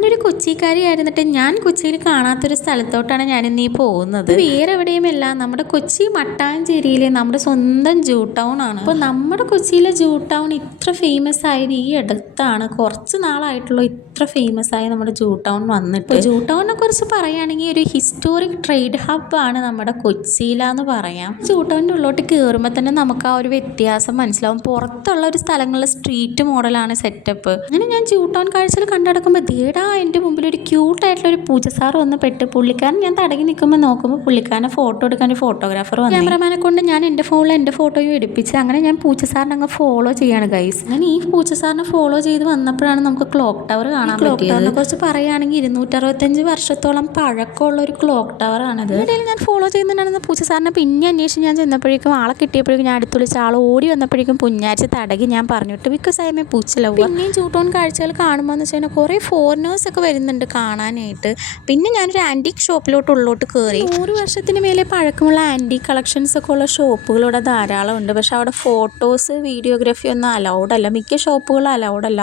ഞാനൊരു കൊച്ചിക്കാരി ആയിരുന്നിട്ട് ഞാൻ കൊച്ചിയിൽ കാണാത്തൊരു സ്ഥലത്തോട്ടാണ് ഞാൻ ഇന്ന് ഈ പോകുന്നത്. വേറെ എവിടെയുമല്ല നമ്മുടെ കൊച്ചി മട്ടാഞ്ചേരിയിലെ നമ്മുടെ സ്വന്തം ജൂ ടൗൺ ആണ്. അപ്പോൾ നമ്മുടെ കൊച്ചിയിലെ ജൂ ടൗൺ ഇത്ര ഫേമസ് ആയത് ഈ അടുത്താണ്. കുറച്ച് നാളായിട്ടുള്ള ഇത്ര ഫേമസ് ആയ നമ്മുടെ ജൂ ടൗൺ വന്നിട്ട്. ജൂ ടൗണിനെ കുറിച്ച് പറയുകയാണെങ്കിൽ ഒരു ഹിസ്റ്റോറിക് ട്രേഡ് ഹബ് ആണ് നമ്മുടെ കൊച്ചിയിലാന്ന് പറയാം. ജൂ ടൗണിന്റെ ഉള്ളോട്ട് കയറുമ്പോൾ തന്നെ നമുക്ക് ആ ഒരു വ്യത്യാസം മനസ്സിലാവും. പുറത്തുള്ള ഒരു സ്ഥലങ്ങളിലെ സ്ട്രീറ്റ് മോഡലാണ് സെറ്റപ്പ് അങ്ങനെ ഞാൻ ജൂ ടൗൺ കാഴ്ചയിൽ കണ്ടടക്കുമ്പോൾ ദേടാ എന്റെ മുമ്പിൽ ഒരു ക്യൂട്ടായിട്ടുള്ള ഒരു പൂജസാർ വന്ന് പെട്ട് പുള്ളിക്കാരൻ ഞാൻ തടങ്ങി നിൽക്കുമ്പോൾ നോക്കുമ്പോൾ പുള്ളിക്കാരനെ ഫോട്ടോ എടുക്കാൻ ഒരു ഫോട്ടോഗ്രാഫർ വന്നു. ക്യാമറമാനെ കൊണ്ട് ഞാൻ എന്റെ ഫോണിൽ എന്റെ ഫോട്ടോയും എടുപ്പിച്ച് അങ്ങനെ ഞാൻ പൂച്ചസാറിനെ അങ്ങ് ഫോളോ ചെയ്യാണ് ഗൈസ് അങ്ങനെ ഈ പൂച്ചസാറിനെ ഫോളോ ചെയ്ത് വന്നപ്പോഴാണ് നമുക്ക് ക്ലോക്ക് ടവർ കാണാൻ ക്ലോക്ക് ടവറിനെ കുറിച്ച് പറയുകയാണെങ്കിൽ ഇരുന്നൂറ്ററുപത്തഞ്ച് വർഷത്തോളം പഴക്കമുള്ള ഒരു ക്ലോക്ക് ടവർ ആണത്. ഇടയിൽ ഞാൻ ഫോളോ ചെയ്യുന്നുണ്ടായിരുന്ന പൂച്ചസാറിനെ പിന്നെ അന്വേഷിച്ച് ഞാൻ ചെന്നപ്പോഴേക്കും ആളെ കിട്ടിയപ്പോഴേക്കും ഞാൻ അടുത്ത് വിളിച്ച ആൾ ഓടി വന്നപ്പോഴേക്കും പുഞ്ഞാഴ്ച തടകി ഞാൻ പറഞ്ഞിട്ട് ബിക്കോസ് ഐ എം എ പൂച്ചലവ് പിന്നെയും ചൂട്ടോൺ കാഴ്ചകൾ കാണുമ്പോൾ എന്ന് വെച്ച് കഴിഞ്ഞാൽ കുറേ ഫോറിനേഴ്സ് ഒക്കെ വരുന്നുണ്ട് കാണാനായിട്ട്. പിന്നെ ഞാനൊരു ആന്റീക് ഷോപ്പിലോട്ട് ഉള്ളോട്ട് കയറി നൂറ് വർഷത്തിന് മേലെ പഴക്കമുള്ള ആന്റീക് കളക്ഷൻസ് ഒക്കെ ഉള്ള ഷോപ്പുകൾ ഇവിടെ ധാരാളം ഉണ്ട് പക്ഷെ അവിടെ ഫോട്ടോസ് വീഡിയോഗ്രാഫി ഒന്നും അലൗഡ് അല്ല. മിക്ക ഷോപ്പുകളും അലൗഡ് അല്ല.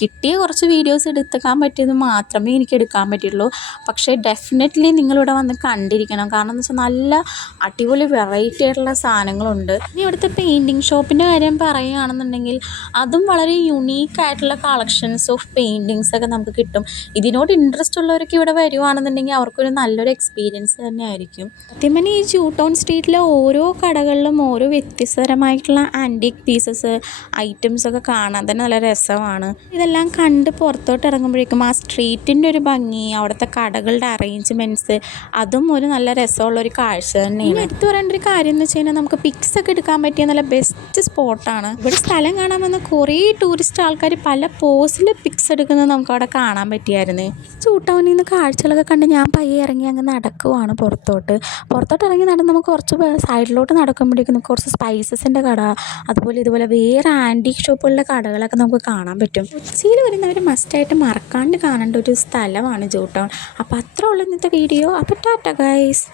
കിട്ടിയ കുറച്ച് വീഡിയോസ് എടുക്കാൻ പറ്റിയത് മാത്രമേ എനിക്ക് എടുക്കാൻ പറ്റുള്ളൂ പക്ഷേ ഡെഫിനറ്റ്ലി നിങ്ങളിവിടെ വന്ന് കണ്ടിരിക്കണം. കാരണം എന്ന് വെച്ചാൽ നല്ല അടിപൊളി വെറൈറ്റി ആയിട്ടുള്ള സാധനങ്ങളുണ്ട്. ഇനി ഇവിടുത്തെ പെയിന്റിങ് ഷോപ്പിന്റെ കാര്യം പറയുകയാണെന്നുണ്ടെങ്കിൽ അതും വളരെ യുണീക്ക് ആയിട്ടുള്ള കളക്ഷൻസ് ഓഫ് പെയിന്റിങ്സ് ഒക്കെ നമുക്ക് കിട്ടും. ഇതിനോട് ഇൻട്രസ്റ്റ് ഉള്ളവരൊക്കെ ഇവിടെ വരുവാണെന്നുണ്ടെങ്കിൽ അവർക്കൊരു നല്ലൊരു എക്സ്പീരിയൻസ് തന്നെ ആയിരിക്കും. സത്യം പറഞ്ഞാൽ ഈ ജൂ ടൗൺ സ്ട്രീറ്റിലെ ഓരോ കടകളിലും ഓരോ വ്യത്യസ്തരമായിട്ടുള്ള ആന്റിക് പീസസ് ഐറ്റംസ് ഒക്കെ കാണാൻ തന്നെ നല്ല രസമാണ്. ഇതെല്ലാം കണ്ട് പുറത്തോട്ട് ഇറങ്ങുമ്പോഴേക്കും ആ സ്ട്രീറ്റിന്റെ ഒരു ഭംഗി അവിടുത്തെ കടകളുടെ അറേഞ്ച്മെന്റ്സ് അതും ഒരു നല്ല രസമുള്ള ഒരു കാഴ്ച തന്നെയാണ്. എടുത്തു പറയേണ്ട ഒരു കാര്യം എന്ന് വെച്ച് കഴിഞ്ഞാൽ നമുക്ക് പിക്സ് ഒക്കെ എടുക്കാൻ പറ്റിയ നല്ല ബെസ്റ്റ് സ്പോട്ടാണ് ഇവിടെ സ്ഥലം കാണാൻ വന്ന കുറേ ടൂറിസ്റ്റ് ആൾക്കാർ പല പോസിൽ പിക്സ് എടുക്കുന്നത് നമുക്ക് അവിടെ കാണാൻ പറ്റിയായിരുന്നു. ചൂട്ടവനിൽ നിന്ന് കാഴ്ചകളൊക്കെ കണ്ട് ഞാൻ പയ്യെ ഇറങ്ങി അങ്ങ് നടക്കുവാണ് പുറത്തോട്ട്. പുറത്തോട്ട് ഇറങ്ങി നടന്ന് നമുക്ക് കുറച്ച് സൈഡിലോട്ട് നടക്കുമ്പോഴേക്കും നമുക്ക് കുറച്ച് സ്പൈസസിന്റെ കട അതുപോലെ ഇതുപോലെ വേറെ ആന്റീക് ഷോപ്പുകളിലെ കടകളൊക്കെ നമുക്ക് കാണാൻ പറ്റും. കൊച്ചിയിൽ വരുന്നവർ മസ്റ്റായിട്ട് മറക്കാണ്ട് കാണേണ്ട ഒരു സ്ഥലമാണ് ജൂട്ടൗൺ അപ്പോൾ അത്ര ഉള്ള ഇന്നത്തെ വീഡിയോ അപ്പോൾ ടാറ്റ ഗൈസ്